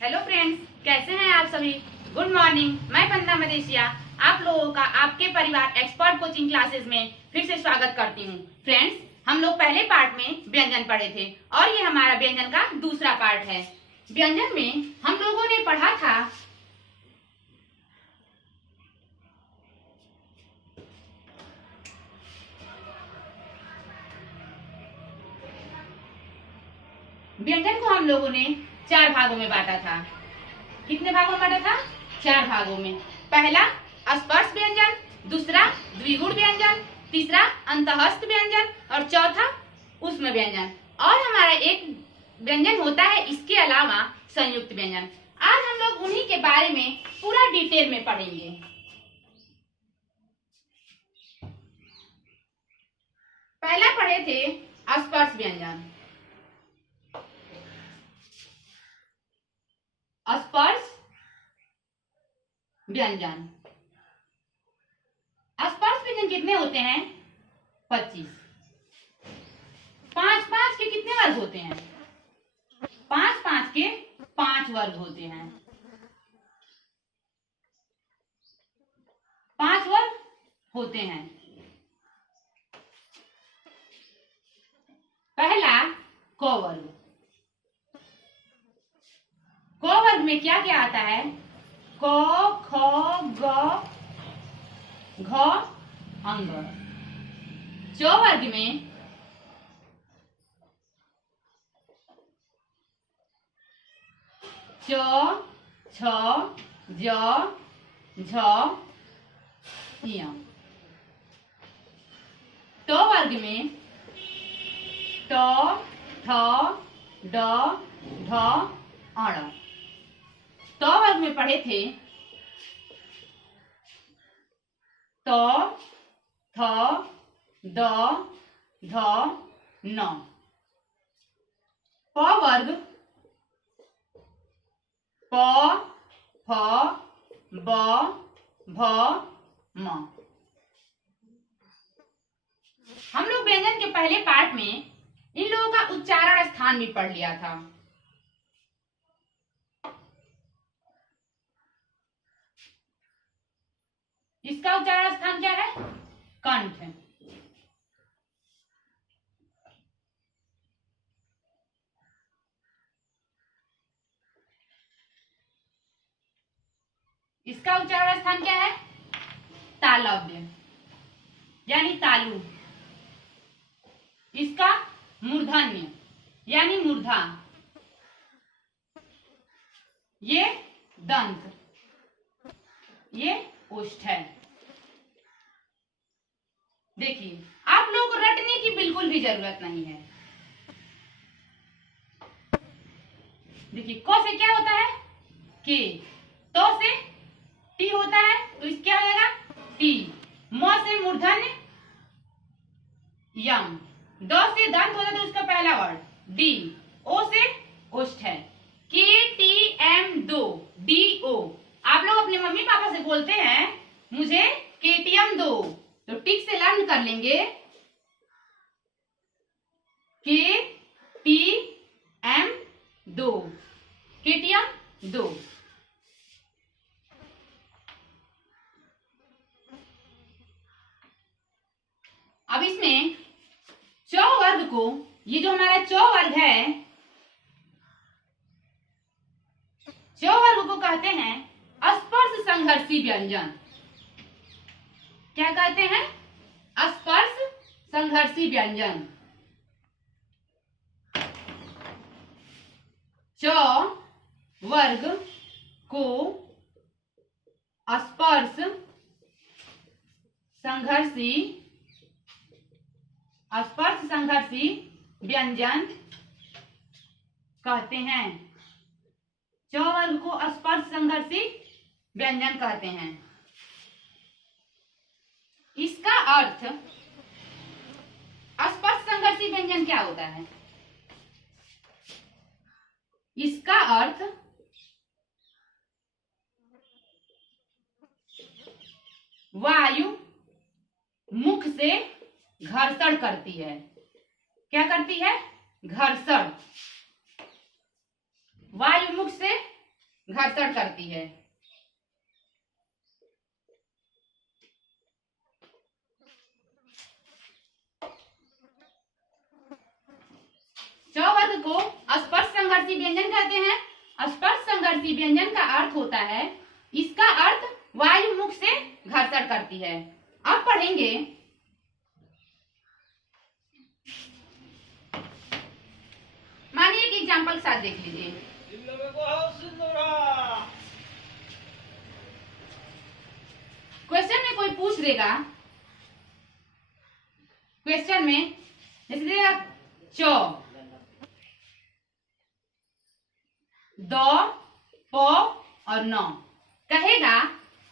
Hello friends, कैसे हैं आप सभी। Good morning. मैं वंदना मदेशिया आप लोगों का आपके परिवार एक्सपर्ट कोचिंग क्लासेस में फिर से स्वागत करती हूँ। फ्रेंड्स, हम लोग पहले पार्ट में व्यंजन पढ़े थे और ये हमारा व्यंजन का दूसरा पार्ट है। व्यंजन में हम लोगों ने पढ़ा था व्यंजन को हम लोगों ने 4 भागों में बांटा था। कितने भागों में बांटा था? 4 भागों में। पहला स्पर्श व्यंजन, दूसरा द्विगुण व्यंजन, तीसरा अंतःस्थ व्यंजन और चौथा ऊष्म व्यंजन। और हमारा एक व्यंजन होता है इसके अलावा संयुक्त व्यंजन। आज हम लोग उन्हीं के बारे में पूरा डिटेल में पढ़ेंगे। पहला पढ़े थे स्पर्श व्यंजन। स्पर्श व्यंजन। स्पर्श व्यंजन कितने होते हैं? 25। 5-5 के कितने वर्ग होते हैं? 5-5 के 5 वर्ग होते हैं। 5 वर्ग होते हैं। पहला क वर्ग। क वर्ग में क्या क्या आता है? क, ख, ग, घ, अंग। च वर्ग में च, छ, ज, झ, य। ट वर्ग में ट, ठ, ड, ढ, अण। ट वर्ग में पढ़े थे त, थ, द, ध, न। प वर्ग प, फ, ब, भ, म। हम लोग व्यंजन के पहले पार्ट में इन लोगों का उच्चारण स्थान भी पढ़ लिया था। इसका उच्चारण स्थान क्या है? कंठ। इसका उच्चारण स्थान क्या है? तालव्य यानी तालु। इसका मूर्धन्य यानी मूर्धा। ये दंत, ये ओष्ठ है। देखिए, आप लोग को रटने की बिल्कुल भी जरूरत नहीं है। देखिए, क से क्या होता है? के। तो से टी होता है, तो इस क्या हो जाएगा? टी। म से मूर्धन्य यम। द से दंत होता है, तो उसका पहला वर्ड डी। ओ से ओष्ठ है। के टी एम दो, डी ओ। आप लोग अपने मम्मी पापा से बोलते हैं मुझे केटीएम दो, तो टिक से लर्न कर लेंगे के टी एम दो, केटीएम दो। अब इसमें च वर्ग को, ये जो हमारा च वर्ग है, च वर्ग को कहते हैं स्पर्श संघर्षी व्यंजन। क्या कहते हैं? स्पर्श संघर्षी व्यंजन। च वर्ग को स्पर्श संघर्षी व्यंजन कहते हैं। च वर्ग को स्पर्श संघर्षी व्यंजन कहते हैं। इसका अर्थ, स्पर्श संघर्षी व्यंजन क्या होता है? इसका अर्थ वायु मुख से घर्षण करती है। क्या करती है? घर्षण। वायु मुख से घर्षण करती है। च वर्ग को स्पर्श संघर्षी व्यंजन कहते हैं। स्पर्श संघर्षी व्यंजन का अर्थ होता है, इसका अर्थ वायु मुख से घर्षण करती है। अब पढ़ेंगे मानिए एक एग्जाम्पल के साथ देख लीजिए। क्वेश्चन में कोई पूछ देगा, क्वेश्चन में जैसे देगा च, द, प और न, कहेगा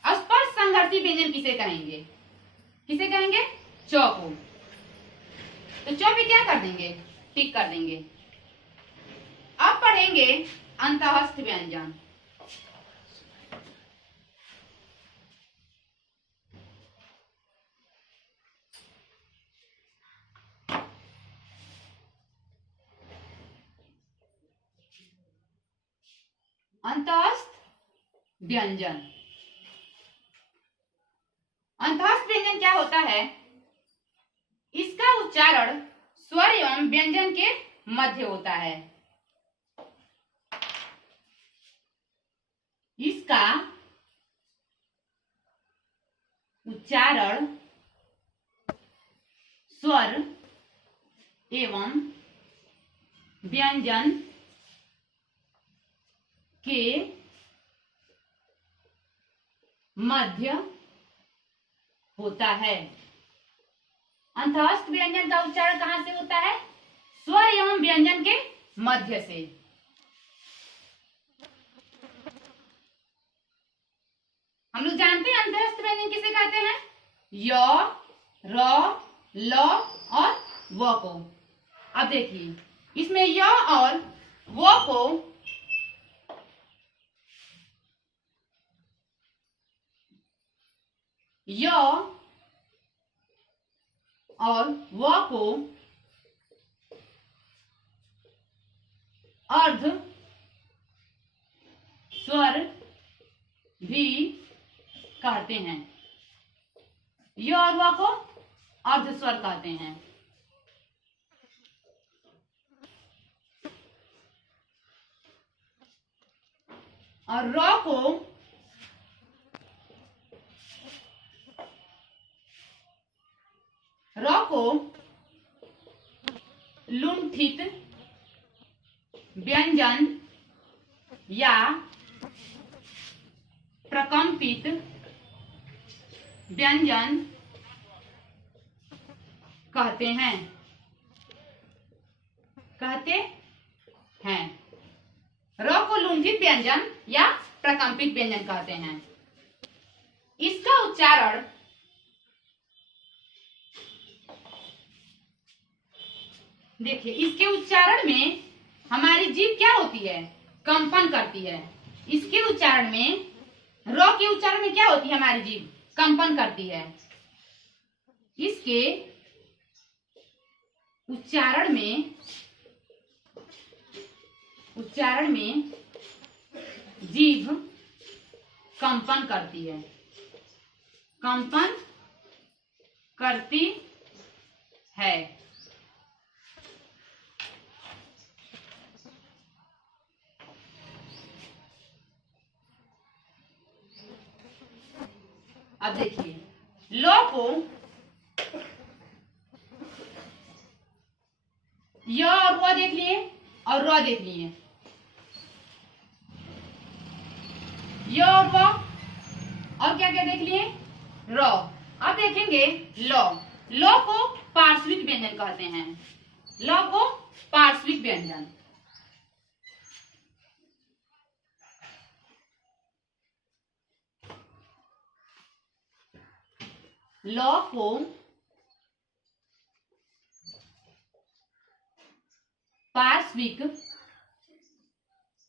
स्पर्श संघर्षी व्यंजन किसे कहेंगे? किसे कहेंगे? च को। तो च पे क्या कर देंगे? टिक कर देंगे। अब पढ़ेंगे अंतःस्थ व्यंजन। अंतःस्थ व्यंजन। अंतःस्थ व्यंजन क्या होता है? इसका उच्चारण स्वर एवं व्यंजन के मध्य होता है। इसका उच्चारण स्वर एवं व्यंजन के मध्य होता है। अंतःस्थ व्यंजन का उच्चारण कहां से होता है? स्वर एवं व्यंजन के मध्य से। हम लोग जानते हैं अंतःस्थ व्यंजन किसे कहते हैं? य, र, ल और व को। अब देखिए इसमें य और व को य और व को अर्ध स्वर भी कहते हैं। य और व को अर्ध स्वर कहते हैं। और र को लुंठित व्यंजन या प्रकंपित व्यंजन कहते हैं। र को लुंठित व्यंजन या प्रकंपित व्यंजन कहते हैं। इसका उच्चारण देखिए, इसके उच्चारण में हमारी जीभ क्या होती है? कंपन करती है। इसके उच्चारण में, र के उच्चारण में क्या होती है हमारी जीभ? कंपन करती है। इसके उच्चारण में जीभ कंपन करती है। कंपन करती है। अब देखिए ल को य और व देख लिए और र देख लिए। य और व और क्या क्या देख लिए? र। अब देखेंगे ल को पार्श्विक व्यंजन कहते हैं। ल को पार्श्विक व्यंजन। ल को पार्श्विक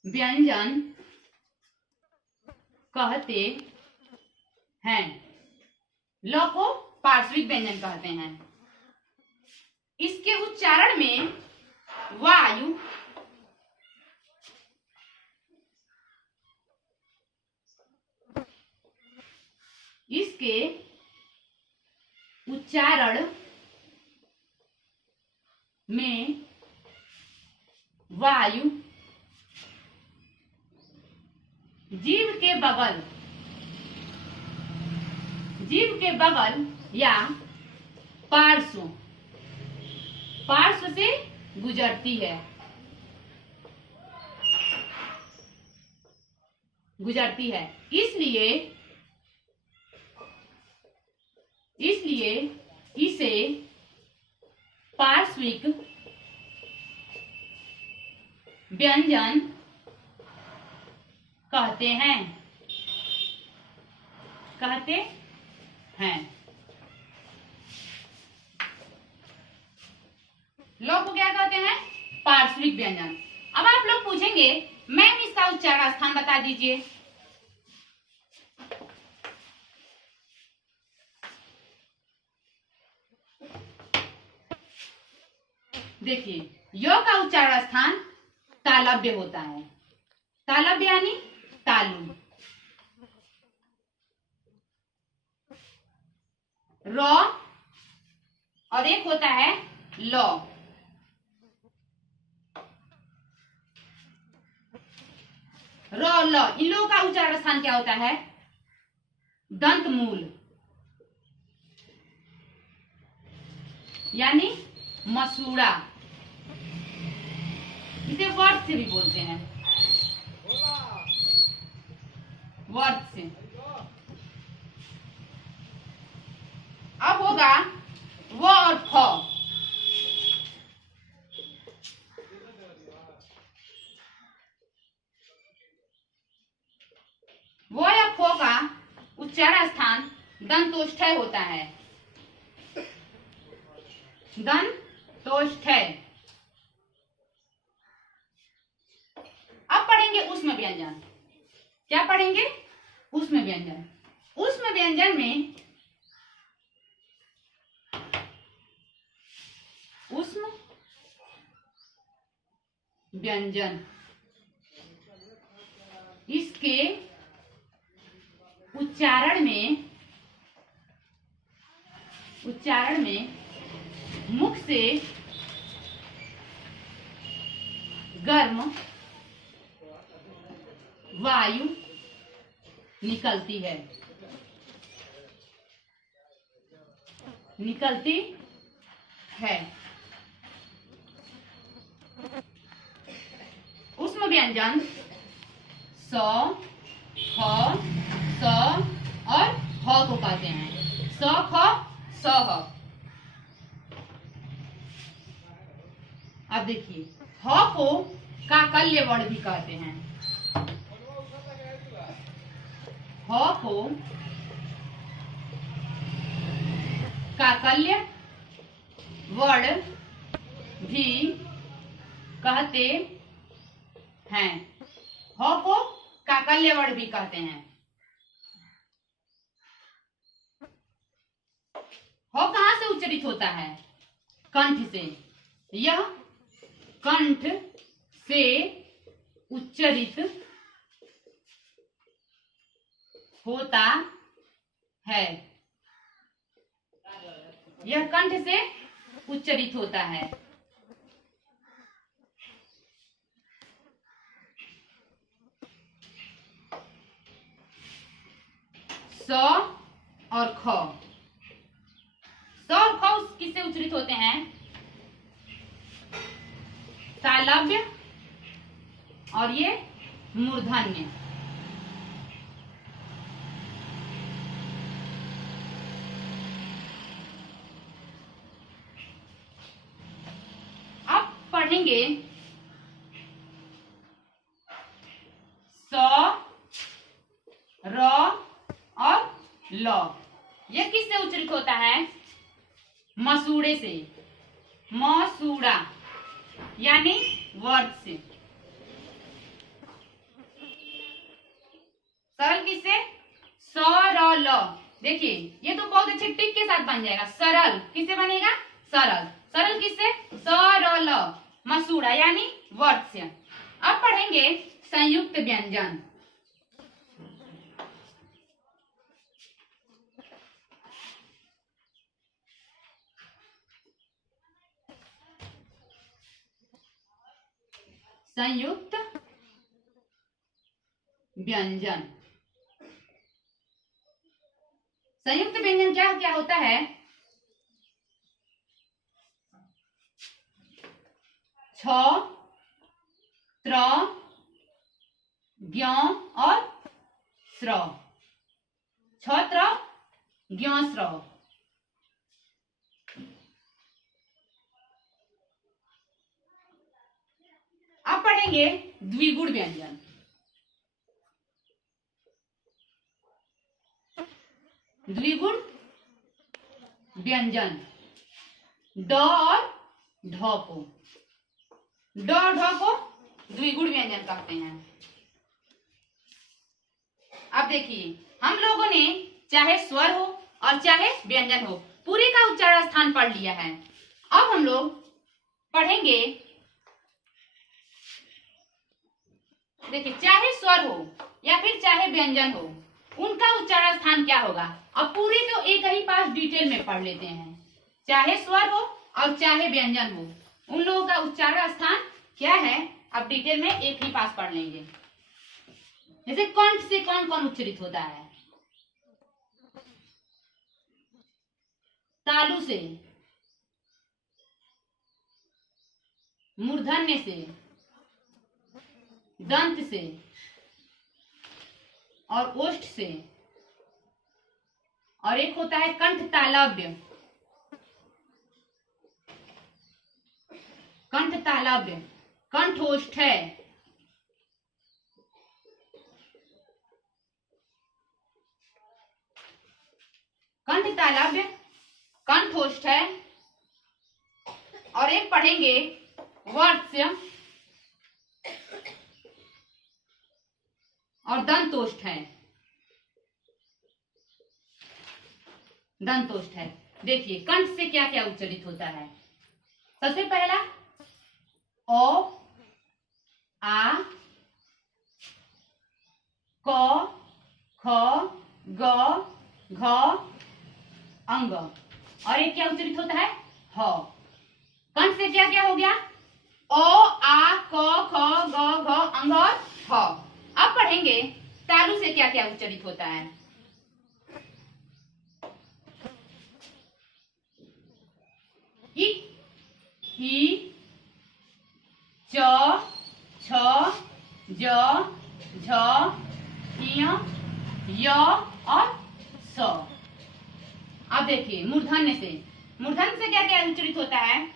व्यंजन कहते हैं। ल को पार्श्विक व्यंजन कहते हैं। इसके उच्चारण में वायु इसके उच्चारण में वायु जीभ के बगल या पार्श्व से गुजरती है इसलिए इसे पार्श्विक व्यंजन कहते हैं। लोग को क्या कहते हैं? पार्श्विक व्यंजन। अब आप लोग पूछेंगे मैम इसका उच्चारण स्थान बता दीजिए। देखिए, य का उच्चारण स्थान तालव्य होता है। तालव्य यानी तालु। र और एक होता है ल। र ल, इन लोगों का उच्चारण स्थान क्या होता है? दंत मूल यानी मसूड़ा। इसे वर्त से भी बोलते हैं, वर्त से। अब होगा व और फ। वो या फ का उच्चारण स्थान दंतोष्ठय होता है। दंतोष्ठय। अब पढ़ेंगे ऊष्म व्यंजन। क्या पढ़ेंगे? ऊष्म व्यंजन। ऊष्म व्यंजन में ऊष्म व्यंजन इसके उच्चारण में मुख से गर्म वायु निकलती है। ऊष्म व्यंजन स, ख, स और ह को कहते हैं। स, ख, स, ह। अब देखिए, ह को काकल्य वर्ण भी कहते हैं। ह को काकल्य वर्ण भी कहते हैं। ह को काकल्य वर्ण भी कहते हैं। ह कहाँ से उच्चरित होता है? कंठ से। यह कंठ से उच्चरित होता है। यह कंठ से उच्चरित होता है। स और ख। स और ख किससे उच्चरित होते हैं? तालव्य और ये मूर्धन्य। अब पढ़ेंगे स, र और ल। यह किससे उच्चरित होता है? मसूड़े से। मसूड़ा यानी वर्त से। सरल किससे? सरल। देखिए, ये तो बहुत अच्छे टिक के साथ बन जाएगा। सरल किससे बनेगा? सरल। सरल किससे? सरल। मसूड़ा यानी वर्त से। अब पढ़ेंगे संयुक्त व्यंजन। संयुक्त व्यंजन। संयुक्त व्यंजन क्या क्या होता है? छ, त्र, ज्ञ और स्र। छ, त्र, ज्ञ, स्र। अब पढ़ेंगे द्विगुण व्यंजन। द्विगुण व्यंजन ड और ढ को, ड और ढ को द्विगुण व्यंजन कहते हैं। अब देखिए, हम लोगों ने चाहे स्वर हो और चाहे व्यंजन हो, पूरे का उच्चारण स्थान पढ़ लिया है। अब हम लोग पढ़ेंगे, देखिए, चाहे स्वर हो या फिर चाहे व्यंजन हो, उनका उच्चारण स्थान क्या होगा। अब पूरे तो एक ही पास डिटेल में पढ़ लेते हैं। चाहे स्वर हो और चाहे व्यंजन हो, उन लोगों का उच्चारण स्थान क्या है, अब डिटेल में एक ही पास पढ़ लेंगे। जैसे कंठ से कौन कौन उच्चरित होता है? तालु से, मूर्धन्य से, दंत से और ओष्ठ से, और एक होता है कंठ तालव्य। कंठ तालव्य, कंठोष्ठ है, कंठ तालव्य, कंठोष्ठ है, और एक पढ़ेंगे वर्त्स्य और दंतोष्ठ है। दंतोष्ठ है। देखिए, कंठ से क्या क्या उच्चारित होता है। सबसे पहला ओ, आ, क, ख, ग, घ, अंग, और एक क्या उच्चारित होता है? ह। कंठ से क्या क्या हो गया? ओ, आ, क, ख, ग, घ, अंग और ह। अब पढ़ेंगे तालु से क्या क्या उच्चारित होता है। इ, ही, च, छ, ज, झ, ञ, य और स। अब देखिए, मूर्धन्य से, मूर्धन्य से क्या क्या उच्चारित होता है?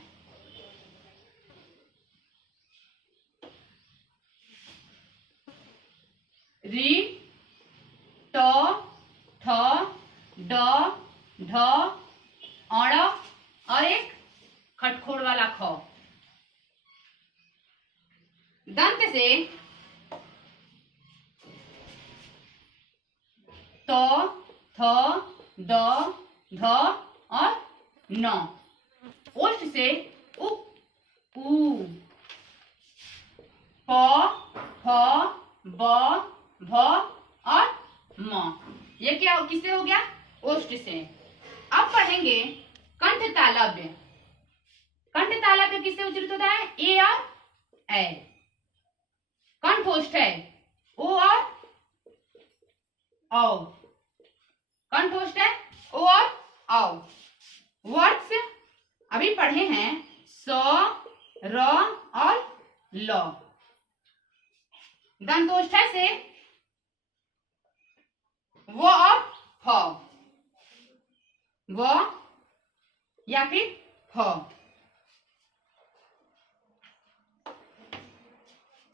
री, ट, ठ, ड, ढ, अण और एक खटखोड़ वाला ख। दंत से त, थ, द, ध और न। ओष्ठ से उ, ऊ, प, फ, ब, भ और म। ये क्या किससे हो गया? ओष्ठ से। अब पढ़ेंगे कंठ तालव्य। कंठ तालव्य किससे उच्चारित होता है? ए और ए। कंठोष्ठ है ओ और औ। कंठोष्ठ है ओ और औ। वर्त्स्य अभी पढ़े हैं स, र और ल। दंतोष्ठ से व और फ, व या फिर फ।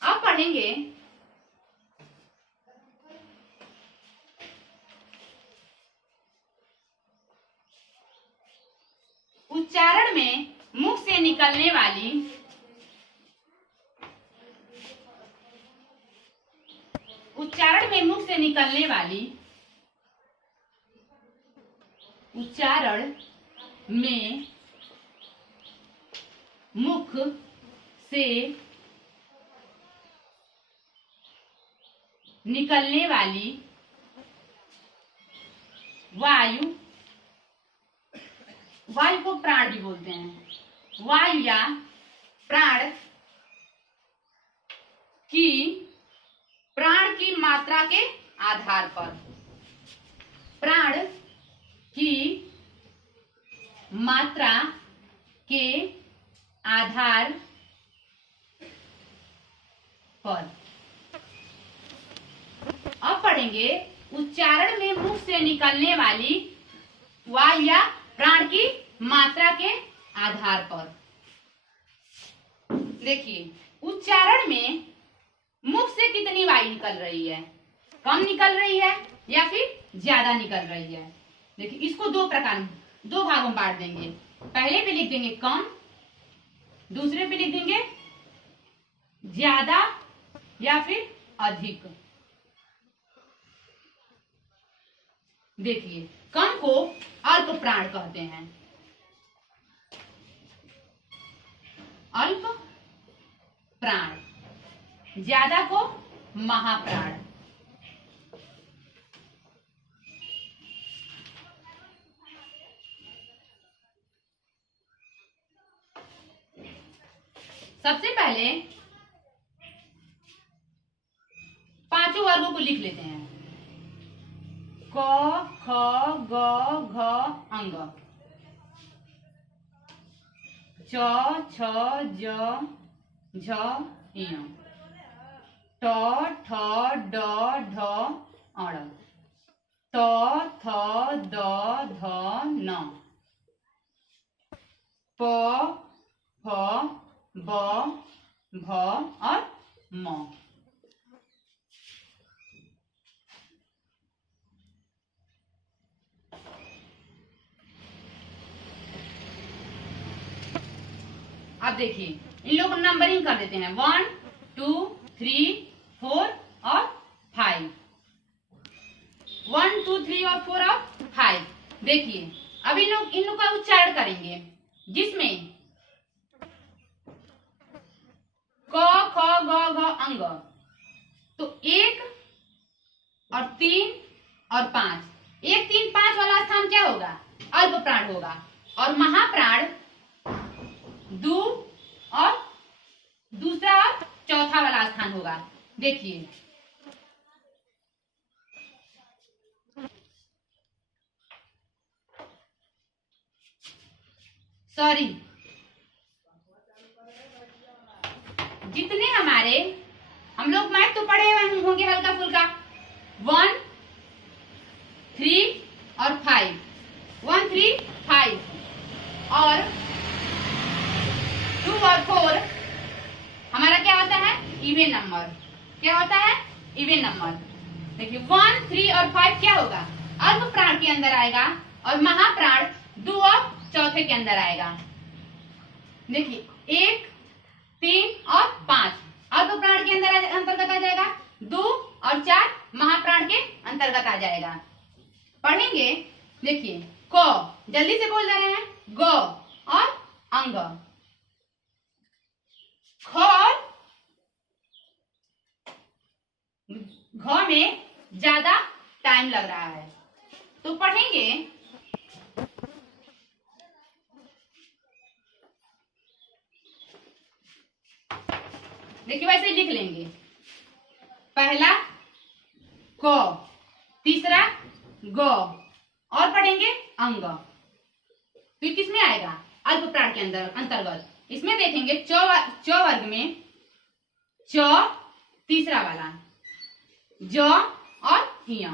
अब पढ़ेंगे उच्चारण में मुख से निकलने वाली उच्चारण में मुख से निकलने वाली उच्चारण में मुख से निकलने वाली वायु, वायु को प्राण भी बोलते हैं, वायु या प्राण कि प्राण की मात्रा के आधार पर, प्राण की मात्रा के आधार पर। अब पढ़ेंगे उच्चारण में मुख से निकलने वाली वायु या प्राण की मात्रा के आधार पर। देखिए, उच्चारण में मुख से कितनी वायु निकल रही है, कम निकल रही है या फिर ज्यादा निकल रही है। देखिए, इसको दो भागों में बांट देंगे। पहले पे लिख देंगे कम, दूसरे पे लिख देंगे ज्यादा या फिर अधिक। देखिए, कम को अल्प प्राण कहते हैं, अल्प प्राण, ज्यादा को महाप्राण। सबसे पहले पांचों वर्गों को लिख लेते हैं। क ख ग घ अंग, च छ ज झ ञ, ट ठ ड ढ अण, त थ द ध न, प फ ब भ और म। अब देखिए, इन लोगों को नंबरिंग कर देते हैं। 1 2 3 4 और 5। 1 2 3 और 4 और 5। देखिए, अब इन लोग का उच्चारण करेंगे, जिसमें क ख ग घ अंग, तो 1 और 3 और 5, 1 3 5 वाला स्थान क्या होगा, अल्प प्राण होगा, और महाप्राण दू और दूसरा और चौथा वाला स्थान होगा। देखिए, सॉरी, जितने हमारे, हम लोग मैथ तो पढ़े हुए होंगे हल्का फुल्का। 1 3 और 5, 1 3 5 और 2 और 4 हमारा क्या होता है, इवन नंबर। क्या होता है, इवन नंबर। देखिए, 1 3 और 5 क्या होगा, अल्प प्राण के अंदर आएगा, और महाप्राण 2 और चौथे के अंदर आएगा। देखिए, 1 3 और 5 अल्प प्राण के अंदर अंतर्गत आ जाएगा, 2 और 4 महाप्राण के अंतर्गत आ जाएगा। पढ़ेंगे। देखिए, क, जल्दी से बोल रहे हैं, ग और अंग, ख और घ में ज्यादा टाइम लग रहा है, तो पढ़ेंगे। देखिए, वैसे लिख लेंगे, पहला क, तीसरा ग, और पढ़ेंगे अंग। तो ये किसमें आएगा, अल्प प्राण के अंतर्गत। इसमें देखेंगे च वर्ग में च तीसरा वाला, ज और ञ,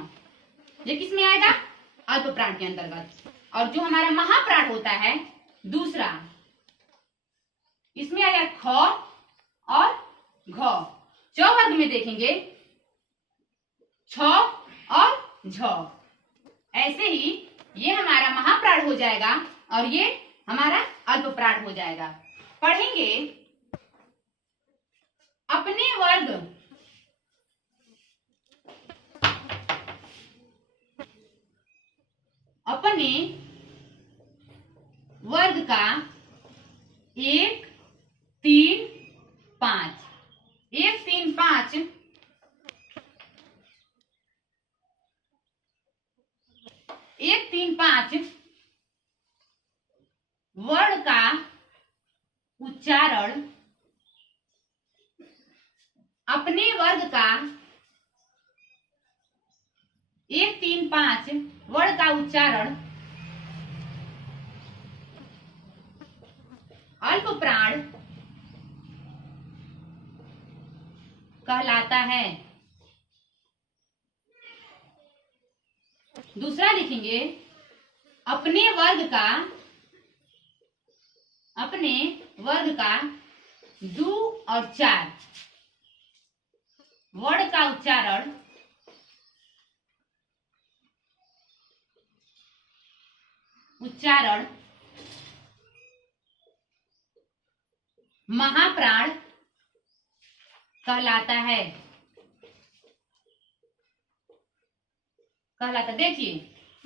ये किसमें आएगा, अल्प प्राण के अंतर्गत। और जो हमारा महाप्राण होता है दूसरा, इसमें आएगा ख और घ। च वर्ग में देखेंगे छ और झ। ऐसे ही ये हमारा महाप्राण हो जाएगा और ये हमारा अल्प प्राण हो जाएगा। पढ़ेंगे, अपने वर्ग का 1 3 5, 1 3 5 1 3 5 वर्ण का उच्चारण अपने वर्ग का 1, 3, 5 वर्ण का उच्चारण अल्प प्राण कहलाता है। दूसरा लिखेंगे, अपने वर्ग का 2 और 4 वर्ण का उच्चारण महाप्राण कहलाता है। देखिए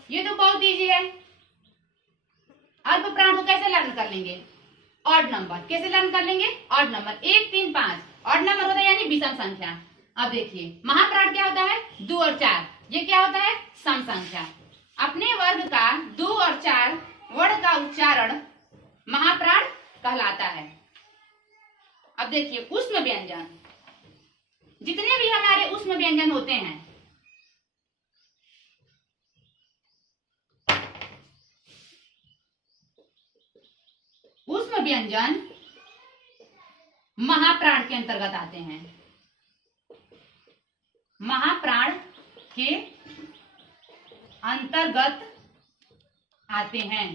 ये तो बहुत इजी है। अल्प प्राण को कैसे लर्न कर लेंगे? Odd number. कैसे लर्न कर लेंगे? Odd number. 1, 3, 5 ऑड नंबर होता है, यानी विषम संख्या। अब देखिए महाप्राण क्या होता है? 2 और 4। ये क्या होता है? सम संख्या। अपने वर्ग का 2 और 4 वर्ण का उच्चारण महाप्राण कहलाता है। अब देखिए ऊष्म व्यंजन, जितने भी हमारे ऊष्म व्यंजन होते हैं, ऊष्म व्यंजन महाप्राण के अंतर्गत आते हैं। महाप्राण के अंतर्गत आते हैं।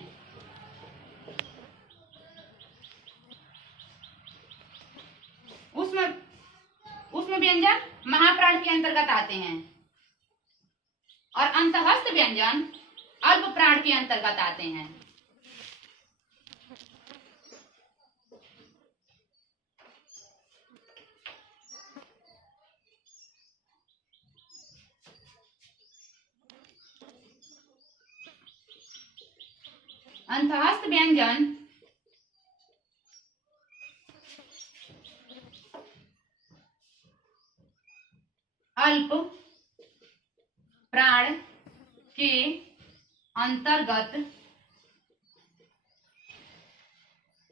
ऊष्म व्यंजन महाप्राण के अंतर्गत आते हैं और अंतःस्थ व्यंजन अल्प प्राण के अंतर्गत आते हैं। अंतःस्थ व्यंजन अल्प प्राण के अंतर्गत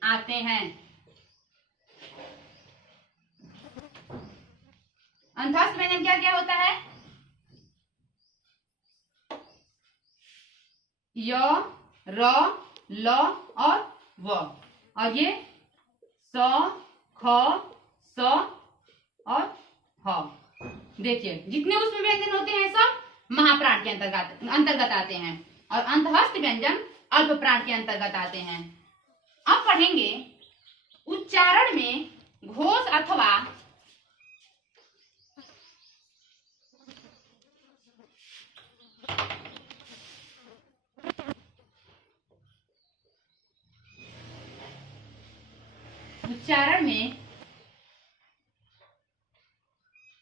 आते हैं। अंतःस्थ व्यंजन क्या क्या होता है? य, र, ल और व, और ये स, ख, स और ह। देखिए जितने उसमें व्यंजन होते हैं सब महाप्राण के अंतर्गत आते हैं और अंतःस्थ व्यंजन अल्प प्राण के अंतर्गत आते हैं। अब पढ़ेंगे उच्चारण में घोष अथवा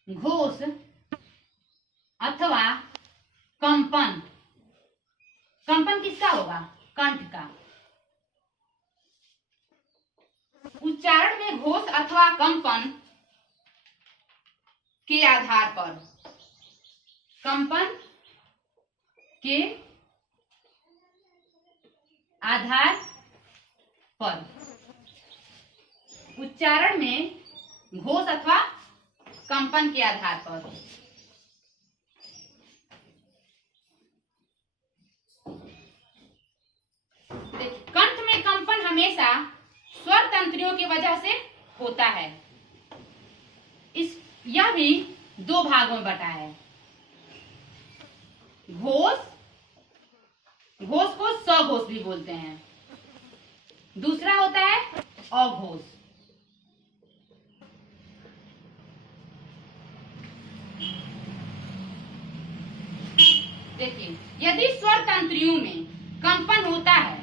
घोष अथवा कंपन। कंपन किसका होगा? कंठ का। उच्चारण में घोष अथवा कंपन के आधार पर, कंपन के आधार पर, उच्चारण में घोष अथवा कंपन के आधार पर कंठ में कंपन हमेशा स्वर तंत्रियों की वजह से होता है। यह भी 2 भागों में बटा है। घोष को सघोष भी बोलते हैं। दूसरा होता है अघोष। देखिए यदि स्वर तंत्रियों में कंपन होता है,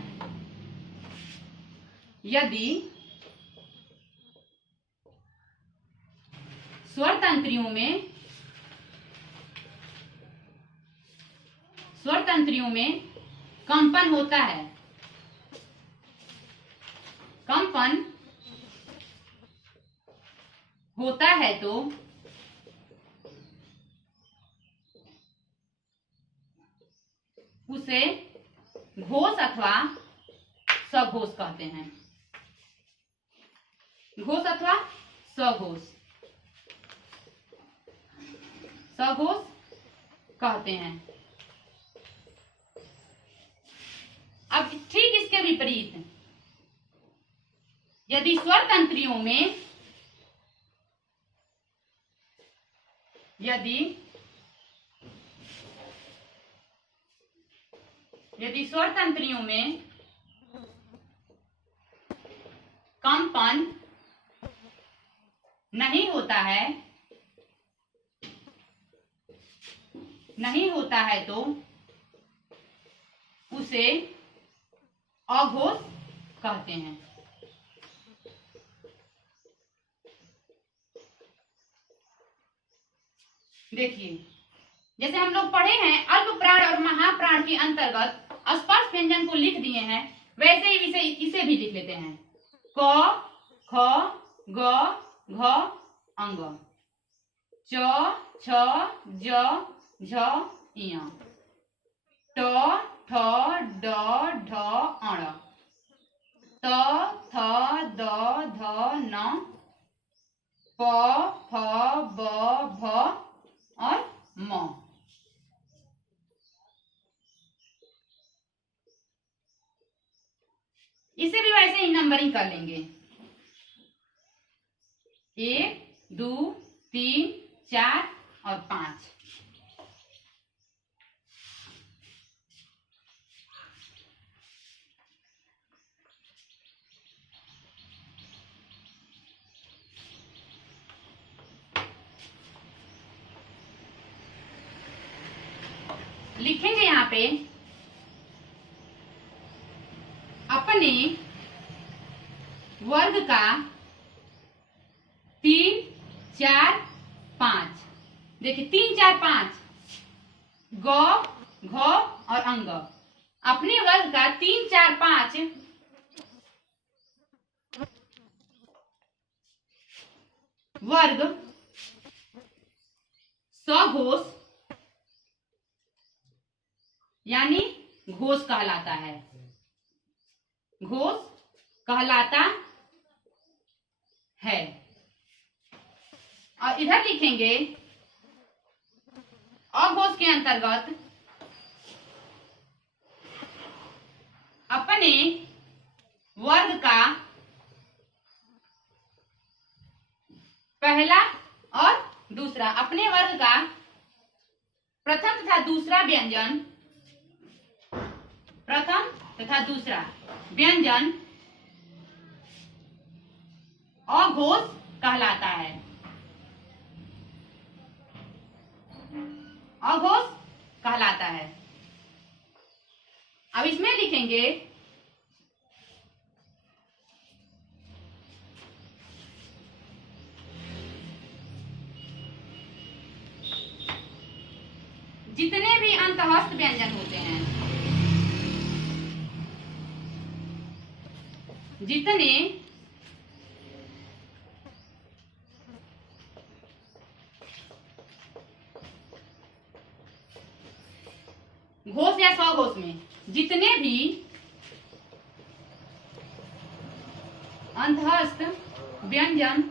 यदि स्वर तंत्रियों में कंपन होता है, कंपन होता है तो उसे घोष अथवा सघोष कहते हैं। घोष अथवा सघोष। सघोष कहते हैं। अब ठीक इसके विपरीत, यदि स्वर तंत्रियों में यदि स्वर तंत्रियों में कंपन नहीं होता है तो उसे अघोष कहते हैं। देखिए, जैसे हम लोग पढ़े हैं अल्प प्राण और महाप्राण के अंतर्गत स्पर्श व्यंजन को लिख दिए हैं, वैसे ही इसे भी लिख लेते हैं। क, ख, ग, घ, अंग, च, छ, ज, झ, ञ, ट, ठ, ड, ढ, अण, त, थ, द, ध, न, प, फ, ब, भ और म। इसे भी वैसे ही नंबरिंग कर लेंगे। 1, 2, 3, 4 और 5। लिखेंगे यहाँ पे अपने वर्ग का 3, 4, 5। देखिए 3, 4, 5 ग, घ और अंग। अपने वर्ग का 3, 4, 5 वर्ग सघोष यानी घोष कहलाता है। घोष कहलाता है। और इधर लिखेंगे अघोष के अंतर्गत अपने वर्ग का पहला और दूसरा, अपने वर्ग का प्रथम तथा दूसरा व्यंजन, प्रथम तथा दूसरा व्यंजन अघोष कहलाता है। अघोष कहलाता है। अब इसमें लिखेंगे जितने भी अंतःस्थ व्यंजन होते हैं, जितने घोष या स्वघोष में जितने भी अंतःस्थ व्यंजन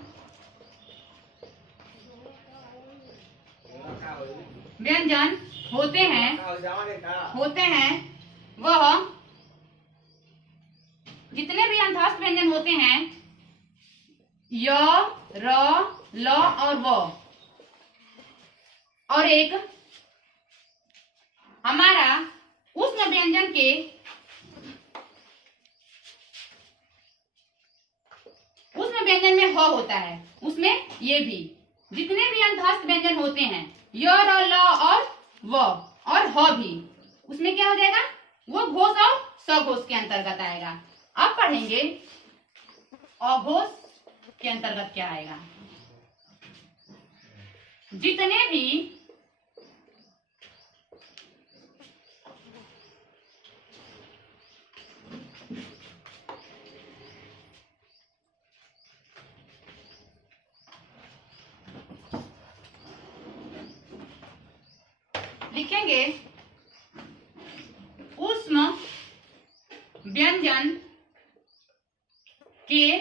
होते हैं वह जितने भी अंतःस्थ व्यंजन होते हैं य, र, ल और व, और एक हमारा ऊष्म व्यंजन के ऊष्म व्यंजन में ह होता है, उसमें ये भी जितने भी अंतःस्थ व्यंजन होते हैं य, र, ल और व और ह भी, उसमें क्या हो जाएगा, वो घोष और सघोष के अंतर्गत आएगा। अब पढ़ेंगे अघोष के अंतर्गत क्या आएगा। जितने भी लिखेंगे ऊष्म व्यंजन के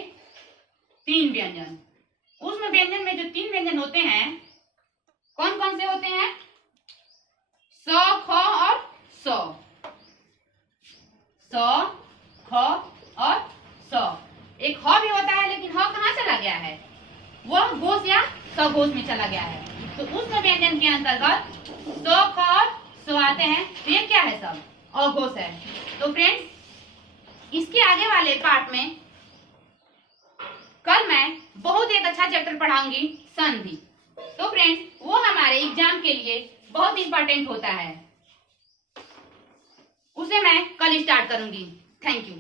3 व्यंजन। ऊष्म व्यंजन में जो 3 व्यंजन होते हैं कौन कौन से होते हैं? सौ, ख और सौ। सौ, ख और सौ। एक ह भी होता है, लेकिन ह कहाँ चला गया है? वह घोष या सघोष में चला गया है। तो उस व्यंजन के अंतर्गत सौ, ख और सौ आते हैं। तो ये क्या है? सब अघोष है। तो फ्रेंड्स, इसके आगे वाले पार्ट में कल मैं बहुत एक अच्छा चैप्टर पढ़ाऊंगी, संधि। तो फ्रेंड्स, वो हमारे एग्जाम के लिए बहुत इंपॉर्टेंट होता है, उसे मैं कल स्टार्ट करूंगी। Thank you.